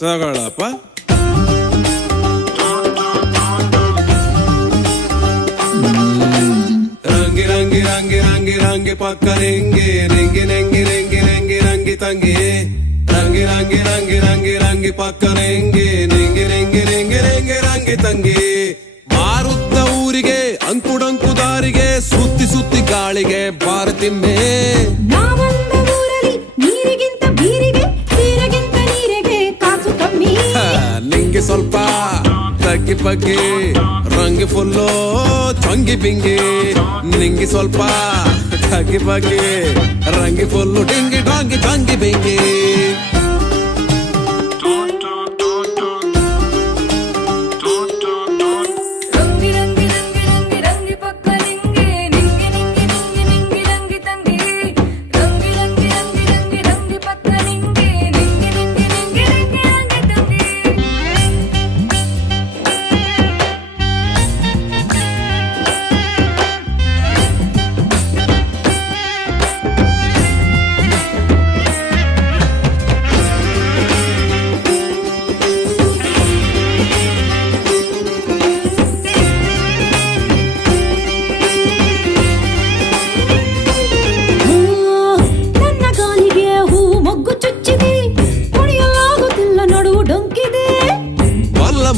ತಗೊಳಪ್ಪ. ರಂಗಿ ರಂಗಿ ರಂಗಿ ರಂಗಿ ರಂಗಿ ಪಕ್ಕ ರಿಂಗಿ ರಿಂಗಿ ರಿಂಗಿ ರಿಂಗಿ ರಿಂಗಿ ರಂಗಿ ತಂಗಿ ರಂಗಿ ರಂಗಿ ರಂಗಿ ರಂಗಿ ರಂಗಿ ಪಕ್ಕ ರಿಂಗಿ ರಿಂಗಿ ರಿಂಗಿ ರಿಂಗಿ ರಿಂಗಿ ರಂಗಿ ತಂಗಿ. ಮಾರುತ್ತ ಊರಿಗೆ ಅಂಕುಡಂಕು ದಾರಿಗೆ ಸುತ್ತಿ ಸುತ್ತಿ ಗಾಳಿಗೆ ಬಾರತಿಮ್ಮೆ. ನಿಂಗೆ ಸ್ವಲ್ಪ ತಗ್ಗಿ ಬಗ್ಗಿ ರಂಗಿ ಫುಲ್ಲು ಚೊಂಗಿ ಬಿಂಗಿ. ನಿಂಗೆ ಸ್ವಲ್ಪ ತಗ್ಗಿ ಬಗ್ಗಿ ರಂಗಿ ಫುಲ್ಲು ಡಿಂಗಿ ಡಾಂಗಿ ಚೊಂಗಿ ಬಿಂಗಿ.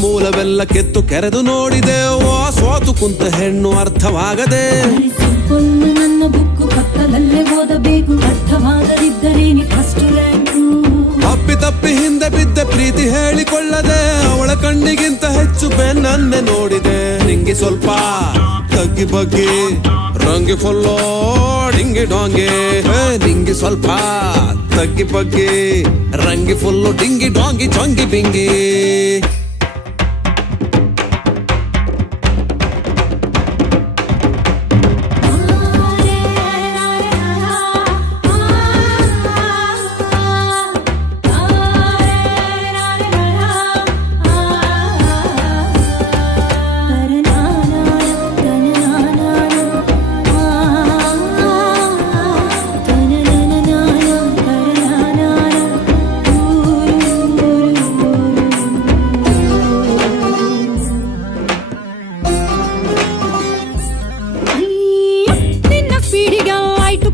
ಮೂಲವೆಲ್ಲ ಕೆತ್ತು ಕೆರೆದು ನೋಡಿದೆ. ಸೋತು ಕುಂತ ಹೆಣ್ಣು ಅರ್ಥವಾಗದೆ. ನನ್ನ ಬುಕ್ಕು ಕತ್ತಲಲ್ಲೇ ಓದಬೇಕು, ಅರ್ಥವಾಗದಿದ್ದರೆ ಫಸ್ಟ್ ರ್ಯಾಂಕು. ತಪ್ಪಿ ತಪ್ಪಿ ಹಿಂದೆ ಬಿದ್ದ ಪ್ರೀತಿ ಹೇಳಿಕೊಳ್ಳದೆ ಅವಳ ಕಣ್ಣಿಗಿಂತ ಹೆಚ್ಚು ಬೆನ್ನನ್ನೇ ನೋಡಿದೆ. ನಿಂಗೆ ಸ್ವಲ್ಪ ತಗ್ಗಿ ಬಗ್ಗಿ ರಂಗಿ ಫುಲ್ಲೋ ಡಿಂಗಿ ಡಾಂಗಿ. ನಿಂಗೆ ಸ್ವಲ್ಪ ತಗ್ಗಿ ಬಗ್ಗಿ ರಂಗಿ ಫುಲ್ಲು ಡಿಂಗಿ ಡಾಂಗಿ ಚೊಂಗಿ ಬಿಂಗಿ.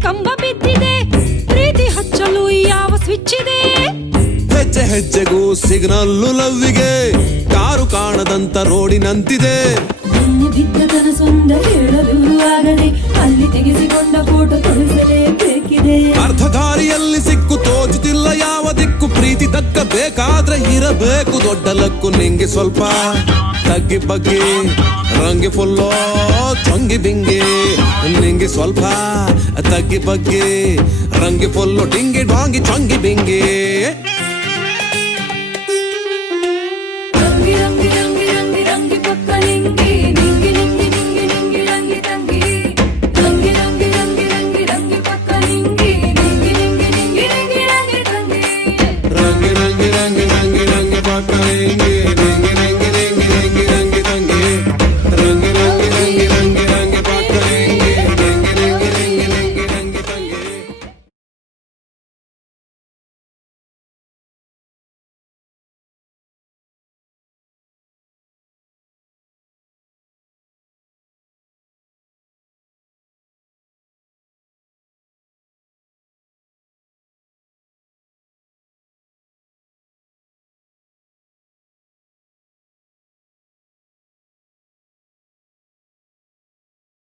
ಕಂಬ ಬಿದ್ದಿದೆ, ಪ್ರೀತಿ ಹಚ್ಚಲು ಯಾವ ಸ್ವಿಚ್ ಇದೆ? ಹೆಜ್ಜೆ ಹೆಜ್ಜೆಗೂ ಸಿಗ್ನಲ್ಲು ಲವ್ವಿಗೆ, ಕಾರು ಕಾಣದಂತ ರೋಡಿನಂತಿದೆ. ನಿನ್ನೆ ಬಿದ್ದ ಕನಸೊಂದ ಹೇಳಲು ಆಗದೆ, ಅಲ್ಲಿ ತೆಗೆಸಿಕೊಂಡ ಫೋಟೋ ತೋರಿಸಲೇಬೇಕಿದೆ. ಅರ್ಧ ದಾರಿಯಲ್ಲಿ ಸಿಕ್ಕು ತೋಚುತ್ತಿಲ್ಲ ಯಾವ ದಿಕ್ಕು. ಪ್ರೀತಿ ತಕ್ಕ ಬೇಕಾದ್ರೆ ಇರಬೇಕು ದೊಡ್ಡ ಲಕ್ಕು. ನಿಂಗೆ ಸ್ವಲ್ಪ ತಗ್ಗಿ ಬಗ್ಗಿ ರಂಗಿ ಫುಲ್ಲೋ ಚೊಂಗಿ ಬಿಂಗಿ. ನಿಂಗೆ ಸ್ವಲ್ಪ ತಗ್ಗಿ ಬಗ್ಗಿ ರಂಗಿ ಫುಲ್ಲು ಡಿಂಗಿ ಡಾಂಗಿ ಚೊಂಗಿ ಬಿಂಗಿ. ರಂಗಿ ರಂಗಿ ರಂಗಿ ರಂಗಿ ರಂಗಿ ಪಕ್ಕ ನಿಂಗಿ ನಿಂಗಿ ನಿಂಗಿ ನಿಂಗಿ ನಿಂಗಿ ರಂಗಿ ತಂಗಿ. ರಂಗಿ ರಂಗಿ ರಂಗಿ ರಂಗಿ ರಂಗಿ ಪಕ್ಕ ನಿಂಗಿ ನಿಂಗಿ ನಿಂಗಿ ನಿಂಗಿ ನಿಂಗಿ ರಂಗಿ ತಂಗಿ. ರಂಗಿ ರಂಗಿ ರಂಗಿ ರಂಗಿ ರಂಗಿ ಪಕ್ಕ ನಿಂಗಿ ನಿಂಗಿ ನಿಂಗಿ